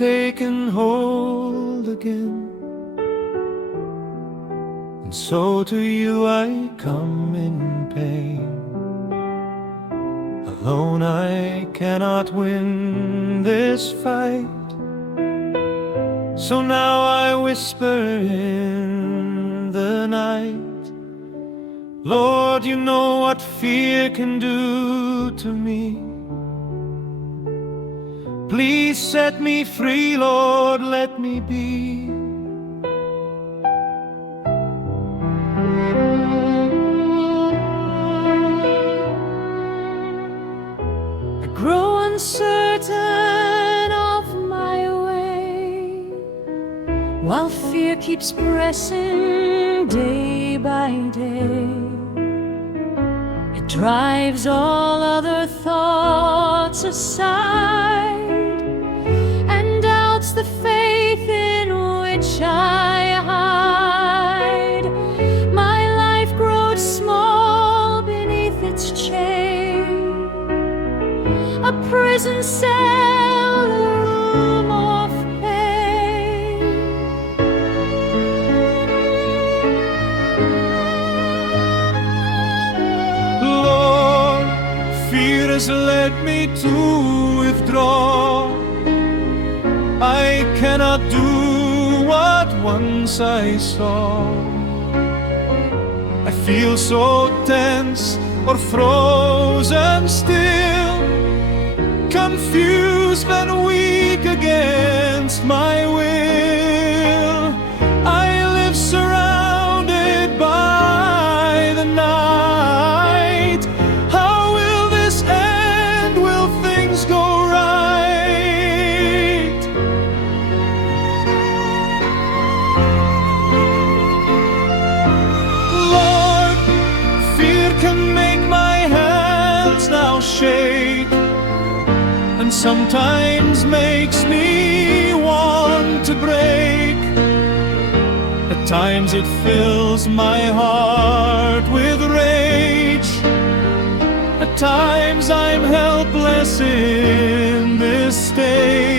taken hold again. And so to you I come in pain. Alone I cannot win this fight, so now I whisper in the night, Lord, you know what fear can do to me. Please set me free, Lord, let me be. I grow uncertain of my way, while fear keeps pressing day by day. It drives all other thoughts aside and doubts the faith in which I hide. My life grows small beneath its chain, a prison cell, a room of pain. Lord, fear has led me to withdraw. I cannot do what once I saw. I feel so tense or frozen still, confused and weak against my will. I live surrounded by the night. How will this end? Will things go right? Lord, fear can make my hands now shake, and sometimes makes me want to break. At times it fills my heart with rage. At times I'm helpless in this state.